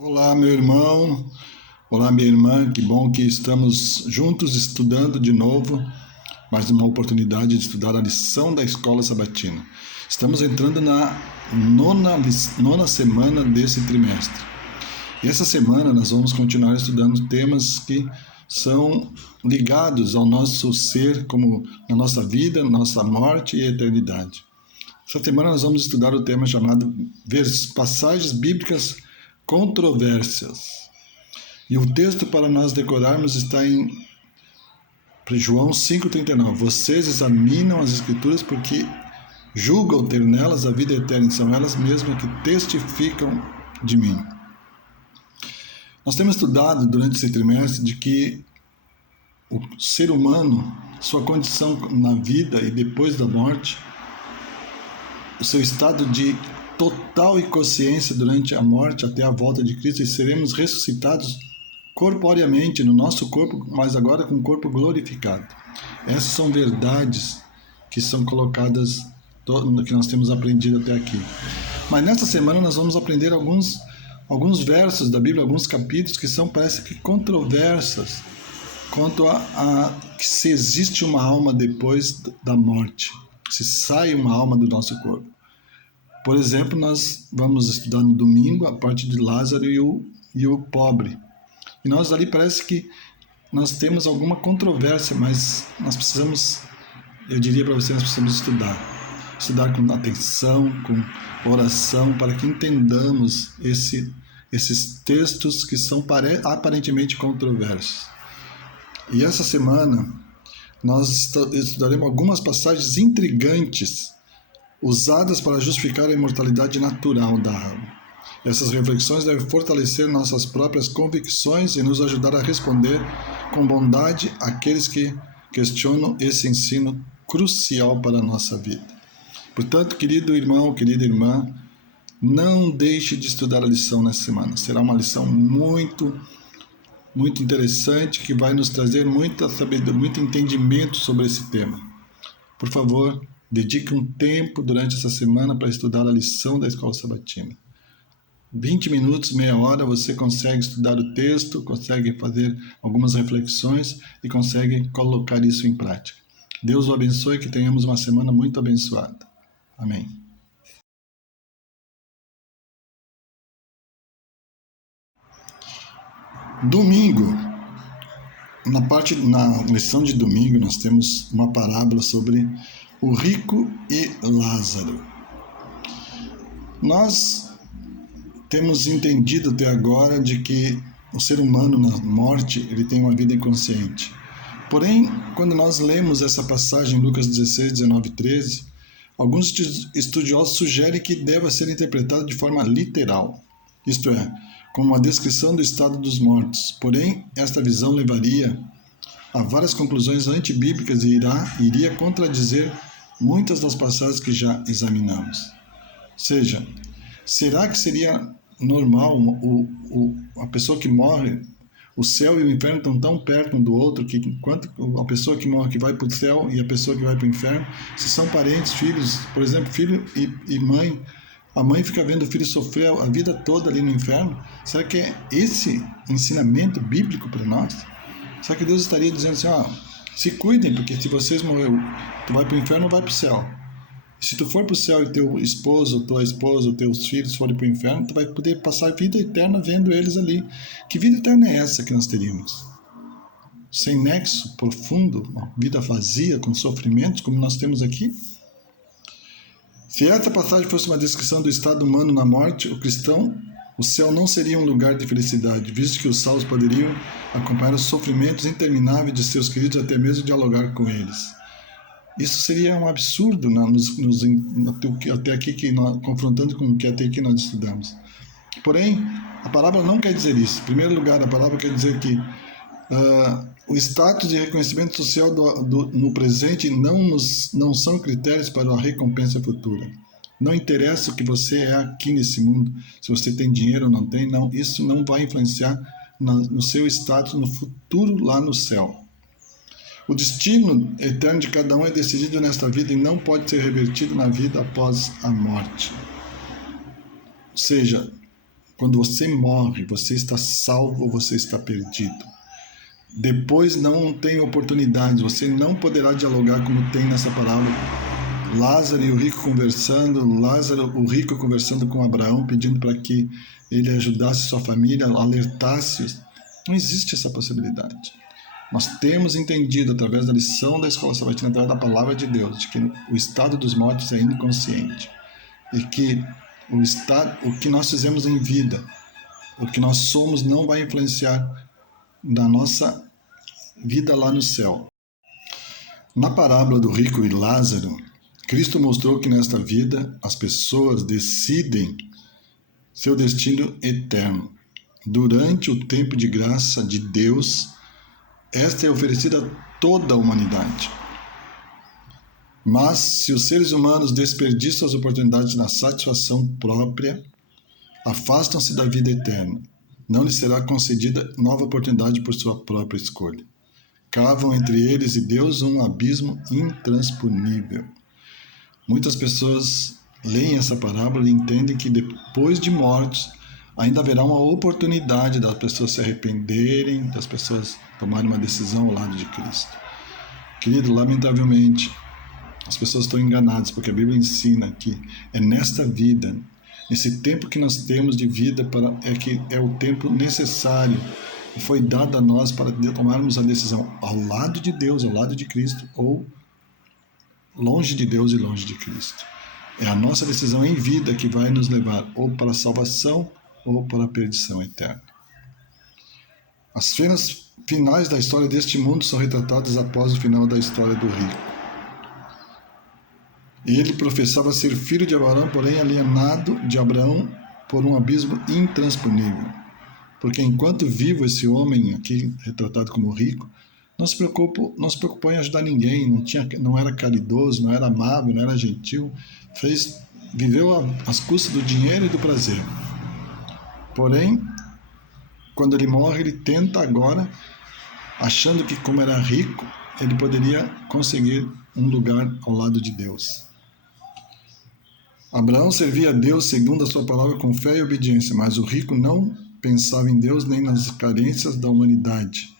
Olá, meu irmão. Olá, minha irmã. Que bom que estamos juntos estudando de novo. Mais uma oportunidade de estudar a lição da Escola Sabatina. Estamos entrando na nona semana desse trimestre. E essa semana nós vamos continuar estudando temas que são ligados ao nosso ser, como na nossa vida, nossa morte e eternidade. Essa semana nós vamos estudar o tema chamado Passagens Bíblicas Controvérsias. E o texto para nós decorarmos está em João 5,39. Vocês examinam as Escrituras porque julgam ter nelas a vida eterna, e são elas mesmas que testificam de mim. Nós temos estudado durante esse trimestre de que o ser humano, sua condição na vida e depois da morte, o seu estado de total inconsciência durante a morte até a volta de Cristo, e seremos ressuscitados corporeamente no nosso corpo, mas agora com o corpo glorificado. Essas são verdades que são colocadas, que nós temos aprendido até aqui. Mas nesta semana nós vamos aprender alguns versos da Bíblia, alguns capítulos que são, parece que, controversas quanto a se existe uma alma depois da morte, se sai uma alma do nosso corpo. Por exemplo, nós vamos estudar no domingo a parte de Lázaro e o pobre. E nós ali parece que nós temos alguma controvérsia, mas nós precisamos, eu diria para vocês, nós precisamos estudar com atenção, com oração, para que entendamos esses textos que são aparentemente controversos. E essa semana nós estudaremos algumas passagens intrigantes usadas para justificar a imortalidade natural da alma. Essas reflexões devem fortalecer nossas próprias convicções e nos ajudar a responder com bondade àqueles que questionam esse ensino crucial para a nossa vida. Portanto, querido irmão, querida irmã, não deixe de estudar a lição nessa semana. Será uma lição muito interessante, que vai nos trazer muita sabedoria, muito entendimento sobre esse tema. Por favor, dedique um tempo durante essa semana para estudar a lição da Escola Sabatina. 20 minutos, meia hora, você consegue estudar o texto, consegue fazer algumas reflexões e consegue colocar isso em prática. Deus o abençoe e que tenhamos uma semana muito abençoada. Amém. Domingo. Na lição de domingo, nós temos uma parábola sobre o rico e Lázaro. Nós temos entendido até agora de que o ser humano na morte, ele tem uma vida inconsciente. Porém, quando nós lemos essa passagem em Lucas 16, 19 e 13, alguns estudiosos sugerem que deva ser interpretada de forma literal, isto é, como uma descrição do estado dos mortos. Porém, esta visão levaria a várias conclusões antibíblicas e iria contradizer muitas das passagens que já examinamos. Ou seja, será que seria normal a pessoa que morre, o céu e o inferno estão tão perto um do outro, que enquanto a pessoa que morre que vai para o céu e a pessoa que vai para o inferno, se são parentes, filhos, por exemplo, filho e mãe, a mãe fica vendo o filho sofrer a vida toda ali no inferno? Será que é esse ensinamento bíblico para nós? Será que Deus estaria dizendo assim, se cuidem, porque se vocês morrerem, tu vai para o inferno ou vai para o céu? Se tu for para o céu e teu esposo, tua esposa, teus filhos forem para o inferno, tu vai poder passar a vida eterna vendo eles ali. Que vida eterna é essa que nós teríamos? Sem nexo profundo, uma vida vazia, com sofrimentos, como nós temos aqui? Se essa passagem fosse uma descrição do estado humano na morte, o céu não seria um lugar de felicidade, visto que os salvos poderiam acompanhar os sofrimentos intermináveis de seus queridos, até mesmo dialogar com eles. Isso seria um absurdo até aqui, confrontando com o que até aqui nós estudamos. Porém, a parábola não quer dizer isso. Em primeiro lugar, a parábola quer dizer que o status de reconhecimento social no presente não são critérios para a recompensa futura. Não interessa o que você é aqui nesse mundo, se você tem dinheiro ou não tem, não, isso não vai influenciar no seu status no futuro lá no céu. O destino eterno de cada um é decidido nesta vida e não pode ser revertido na vida após a morte. Ou seja, Quando você morre, você está salvo ou você está perdido. Depois não tem oportunidades, você não poderá dialogar como tem nessa parábola. Lázaro e o rico conversando, o rico conversando com Abraão, pedindo para que ele ajudasse sua família, alertasse. Não existe essa possibilidade. Nós temos entendido, através da lição da Escola Sabatina, através da Palavra de Deus, de que o estado dos mortos é inconsciente. E que o que nós fizemos em vida, o que nós somos, não vai influenciar na nossa vida lá no céu. Na parábola do rico e Lázaro, Cristo mostrou que nesta vida as pessoas decidem seu destino eterno. Durante o tempo de graça de Deus, esta é oferecida a toda a humanidade. Mas, se os seres humanos desperdiçam as oportunidades na satisfação própria, afastam-se da vida eterna. Não lhes será concedida nova oportunidade por sua própria escolha. Cavam entre eles e Deus um abismo intransponível. Muitas pessoas leem essa parábola e entendem que depois de mortos ainda haverá uma oportunidade das pessoas se arrependerem, das pessoas tomarem uma decisão ao lado de Cristo. Querido, lamentavelmente, as pessoas estão enganadas, porque a Bíblia ensina que é nesta vida, nesse tempo que nós temos de vida, que é o tempo necessário que foi dado a nós para tomarmos a decisão ao lado de Deus, ao lado de Cristo, ou longe de Deus e longe de Cristo. É a nossa decisão em vida que vai nos levar ou para a salvação ou para a perdição eterna. As cenas finais da história deste mundo são retratadas após o final da história do rico. Ele professava ser filho de Abraão, porém alienado de Abraão por um abismo intransponível. Porque enquanto vivo esse homem aqui retratado como rico, não se preocupou em ajudar ninguém, não era caridoso, não era amável, não era gentil, viveu às custas do dinheiro e do prazer. Porém, quando ele morre, ele tenta agora, achando que como era rico, ele poderia conseguir um lugar ao lado de Deus. Abraão servia a Deus segundo a sua palavra com fé e obediência, mas o rico não pensava em Deus nem nas carências da humanidade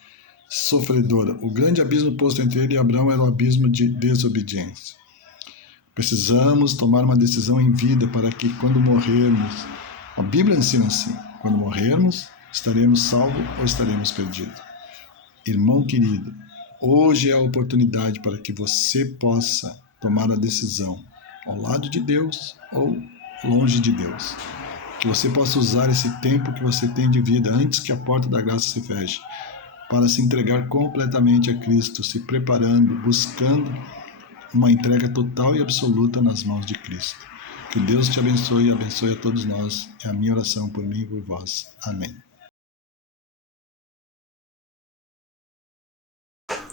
sofredora. O grande abismo posto entre ele e Abraão era o abismo de desobediência. Precisamos tomar uma decisão em vida para que quando morrermos, a Bíblia ensina assim, quando morrermos, estaremos salvos ou estaremos perdidos. Irmão querido, hoje é a oportunidade para que você possa tomar a decisão ao lado de Deus ou longe de Deus. Que você possa usar esse tempo que você tem de vida antes que a porta da graça se feche, para se entregar completamente a Cristo, se preparando, buscando uma entrega total e absoluta nas mãos de Cristo. Que Deus te abençoe e abençoe a todos nós. É a minha oração por mim e por vós. Amém.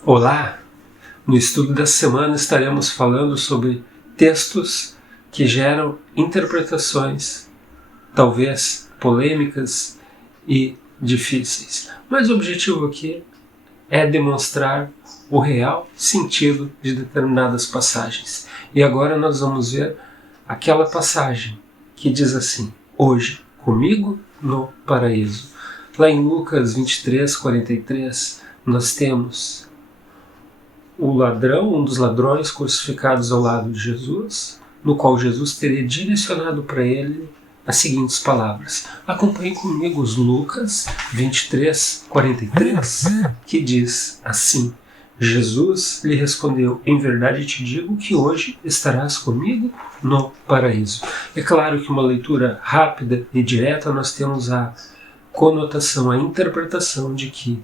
Olá! No estudo dessa semana estaremos falando sobre textos que geram interpretações, talvez polêmicas e difíceis. Mas o objetivo aqui é demonstrar o real sentido de determinadas passagens. E agora nós vamos ver aquela passagem que diz assim: hoje, comigo no paraíso. Lá em Lucas 23, 43, nós temos o ladrão, um dos ladrões crucificados ao lado de Jesus, no qual Jesus teria direcionado para ele as seguintes palavras. Acompanhe comigo os Lucas 23, 43, que diz assim: Jesus lhe respondeu, em verdade te digo que hoje estarás comigo no paraíso. É claro que uma leitura rápida e direta nós temos a conotação, a interpretação de que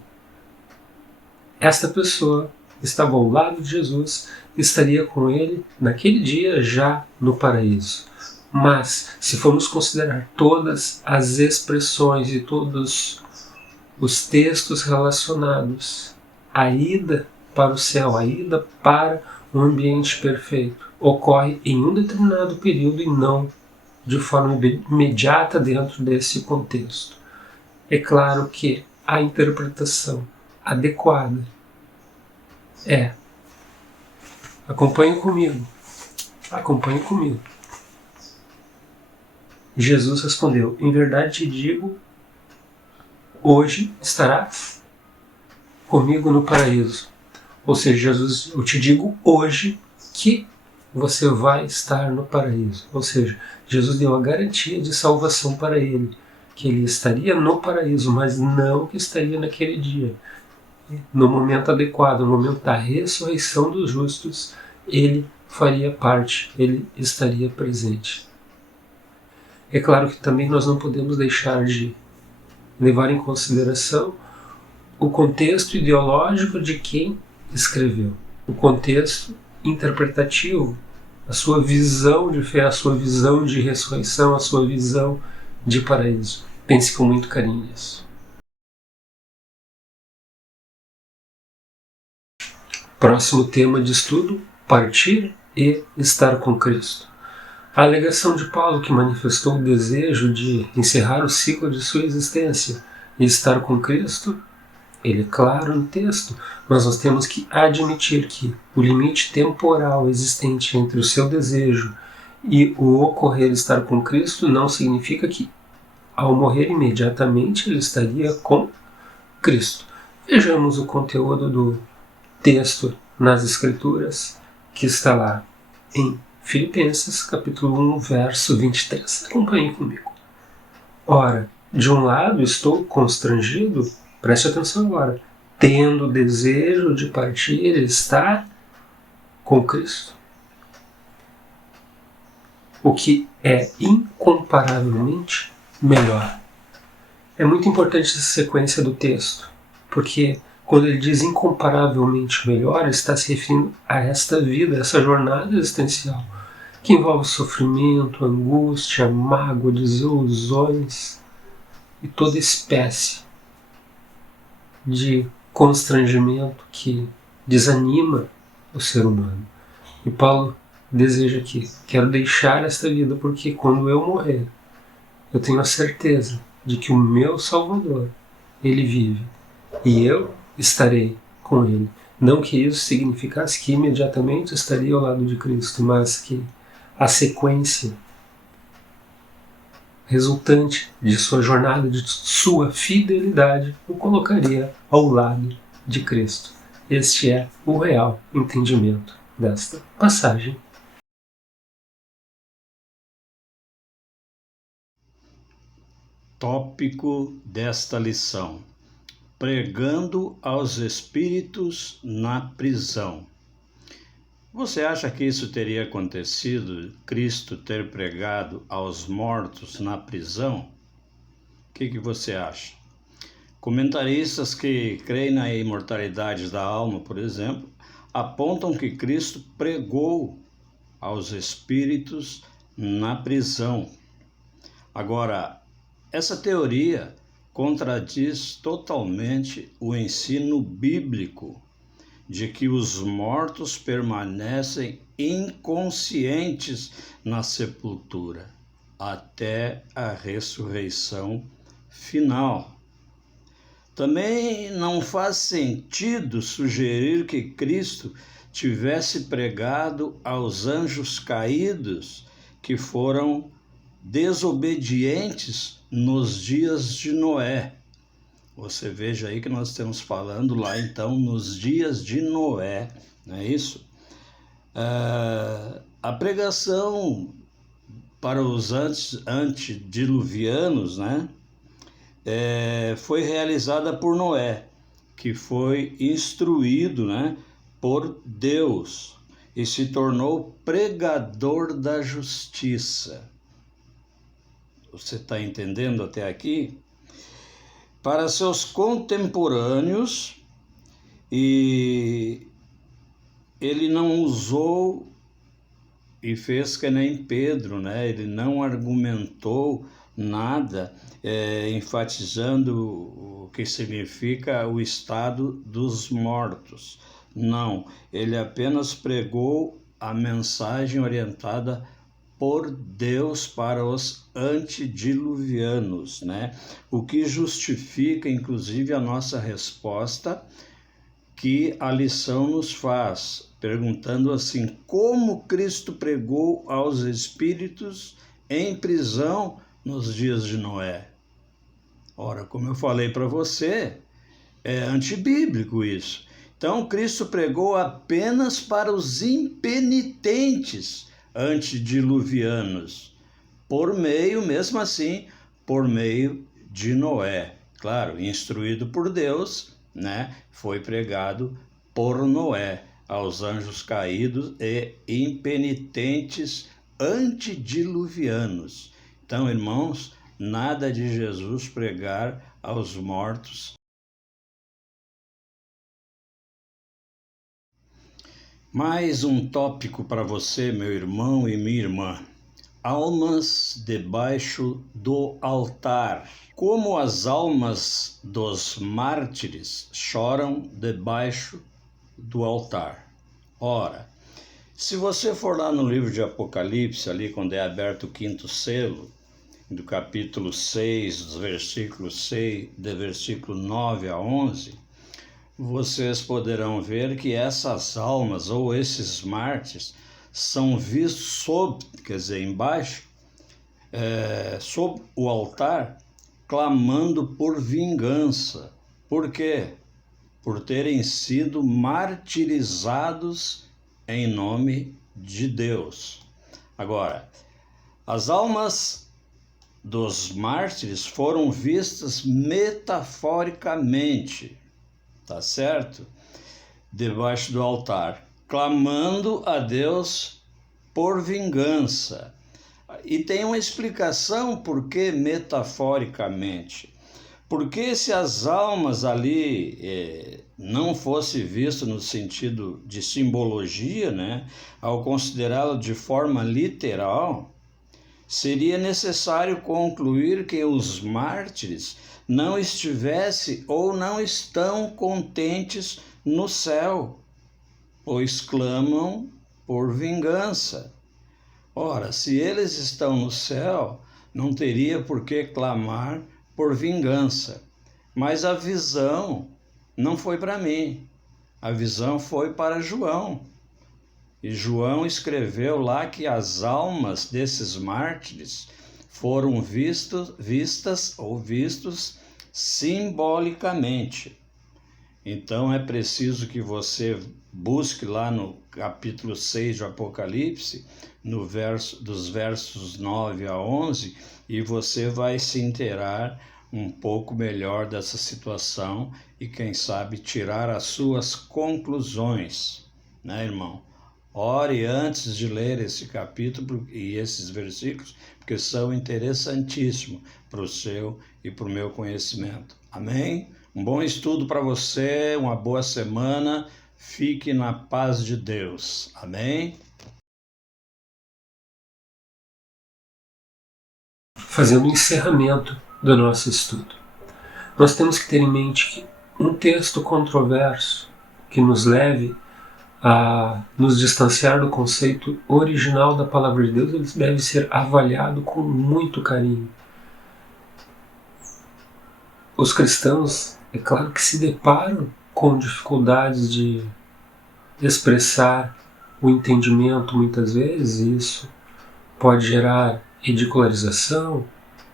esta pessoa estava ao lado de Jesus, estaria com ele naquele dia já no paraíso. Mas, se formos considerar todas as expressões e todos os textos relacionados à ida para o céu, à ida para um ambiente perfeito, ocorre em um determinado período e não de forma imediata dentro desse contexto. É claro que a interpretação adequada acompanhe comigo. Jesus respondeu: em verdade te digo, hoje estarás comigo no paraíso. Ou seja, Jesus, eu te digo hoje que você vai estar no paraíso. Ou seja, Jesus deu a garantia de salvação para ele, que ele estaria no paraíso, mas não que estaria naquele dia. No momento adequado, no momento da ressurreição dos justos, ele faria parte, ele estaria presente. É claro que também nós não podemos deixar de levar em consideração o contexto ideológico de quem escreveu, o contexto interpretativo, a sua visão de fé, a sua visão de ressurreição, a sua visão de paraíso. Pense com muito carinho nisso. Próximo tema de estudo: partir e estar com Cristo. A alegação de Paulo, que manifestou o desejo de encerrar o ciclo de sua existência e estar com Cristo, ele é claro no texto, mas nós temos que admitir que o limite temporal existente entre o seu desejo e o ocorrer estar com Cristo não significa que, ao morrer imediatamente, ele estaria com Cristo. Vejamos o conteúdo do texto nas Escrituras, que está lá em Filipenses, capítulo 1, verso 23. Acompanhe comigo. Ora, de um lado estou constrangido, preste atenção agora, tendo desejo de partir e estar com Cristo, o que é incomparavelmente melhor. É muito importante essa sequência do texto, porque quando ele diz incomparavelmente melhor, ele está se referindo a esta vida, a essa jornada existencial, que envolve sofrimento, angústia, mágoa, desilusões e toda espécie de constrangimento que desanima o ser humano. E Paulo deseja aqui: quero deixar esta vida porque quando eu morrer, eu tenho a certeza de que o meu Salvador, ele vive e eu estarei com ele. Não que isso significasse que imediatamente estaria ao lado de Cristo, mas que a sequência resultante de sua jornada, de sua fidelidade, o colocaria ao lado de Cristo. Este é o real entendimento desta passagem. Tópico desta lição: pregando aos espíritos na prisão. Você acha que isso teria acontecido, Cristo ter pregado aos mortos na prisão? O que você acha? Comentaristas que creem na imortalidade da alma, por exemplo, apontam que Cristo pregou aos espíritos na prisão. Agora, essa teoria contradiz totalmente o ensino bíblico de que os mortos permanecem inconscientes na sepultura até a ressurreição final. Também não faz sentido sugerir que Cristo tivesse pregado aos anjos caídos que foram desobedientes nos dias de Noé. Você veja aí que nós estamos falando lá então nos dias de Noé, não é isso? A pregação para os antediluvianos, né, foi realizada por Noé, que foi instruído, né, por Deus e se tornou pregador da justiça. Você está entendendo até aqui? Para seus contemporâneos, e ele não usou e fez que nem Pedro, né? Ele não argumentou nada, enfatizando o que significa o estado dos mortos. Não, ele apenas pregou a mensagem orientada por Deus para os antediluvianos, né? O que justifica, inclusive, a nossa resposta que a lição nos faz, perguntando assim: como Cristo pregou aos espíritos em prisão nos dias de Noé. Ora, como eu falei para você, é antibíblico isso. Então, Cristo pregou apenas para os impenitentes antediluvianos, mesmo assim, por meio de Noé. Claro, instruído por Deus, né? Foi pregado por Noé aos anjos caídos e impenitentes antediluvianos. Então, irmãos, nada de Jesus pregar aos mortos. Mais um tópico para você, meu irmão e minha irmã. Almas debaixo do altar. Como as almas dos mártires choram debaixo do altar. Ora, se você for lá no livro de Apocalipse, ali quando é aberto o 5º selo, do capítulo 6, dos versículos 6, do versículo 9 a 11, vocês poderão ver que essas almas ou esses mártires são vistos embaixo, sob o altar, clamando por vingança. Por quê? Por terem sido martirizados em nome de Deus. Agora, as almas dos mártires foram vistas metaforicamente, tá certo? Debaixo do altar, clamando a Deus por vingança. E tem uma explicação por que metaforicamente. Porque se as almas ali não fosse visto no sentido de simbologia, né, ao considerá-lo de forma literal, seria necessário concluir que os mártires não estivessem ou não estão contentes no céu, pois clamam por vingança. Ora, se eles estão no céu, não teria por que clamar por vingança. Mas a visão não foi para mim, a visão foi para João. E João escreveu lá que as almas desses mártires foram vistos simbolicamente. Então é preciso que você busque lá no capítulo 6 do Apocalipse, dos versos 9 a 11, e você vai se inteirar um pouco melhor dessa situação e, quem sabe, tirar as suas conclusões, né, irmão? Ore antes de ler esse capítulo e esses versículos, porque são interessantíssimos para o seu e para o meu conhecimento. Amém? Um bom estudo para você, uma boa semana. Fique na paz de Deus. Amém? Fazendo o encerramento do nosso estudo, nós temos que ter em mente que um texto controverso que nos leve a nos distanciar do conceito original da palavra de Deus, ele deve ser avaliado com muito carinho. Os cristãos, é claro que se deparam com dificuldades de expressar o entendimento muitas vezes, e isso pode gerar ridicularização,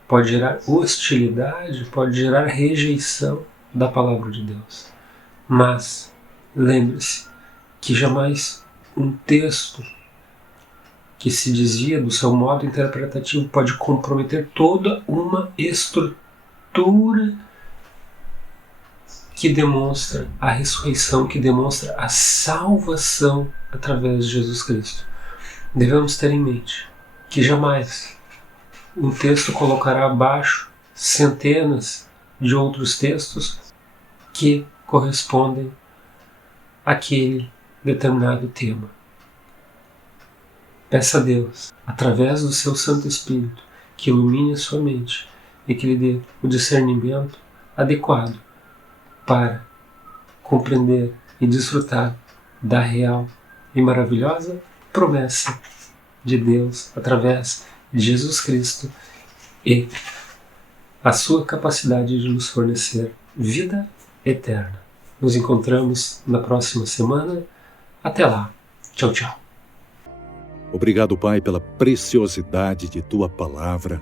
pode gerar hostilidade, pode gerar rejeição da palavra de Deus. Mas lembre-se que jamais um texto que se desvia do seu modo interpretativo pode comprometer toda uma estrutura que demonstra a ressurreição, que demonstra a salvação através de Jesus Cristo. Devemos ter em mente que jamais um texto colocará abaixo centenas de outros textos que correspondem àquele determinado tema. Peça a Deus, através do seu Santo Espírito, que ilumine a sua mente e que lhe dê o discernimento adequado para compreender e desfrutar da real e maravilhosa promessa de Deus através de Jesus Cristo e a sua capacidade de nos fornecer vida eterna. Nos encontramos na próxima semana. Até lá. Tchau, tchau. Obrigado, Pai, pela preciosidade de Tua palavra,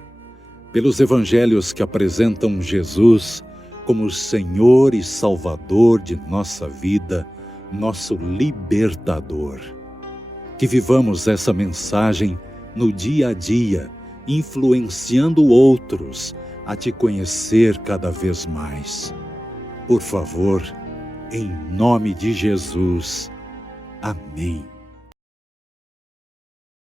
pelos evangelhos que apresentam Jesus como Senhor e Salvador de nossa vida, nosso libertador. Que vivamos essa mensagem no dia a dia, influenciando outros a Te conhecer cada vez mais. Por favor, em nome de Jesus. Amém.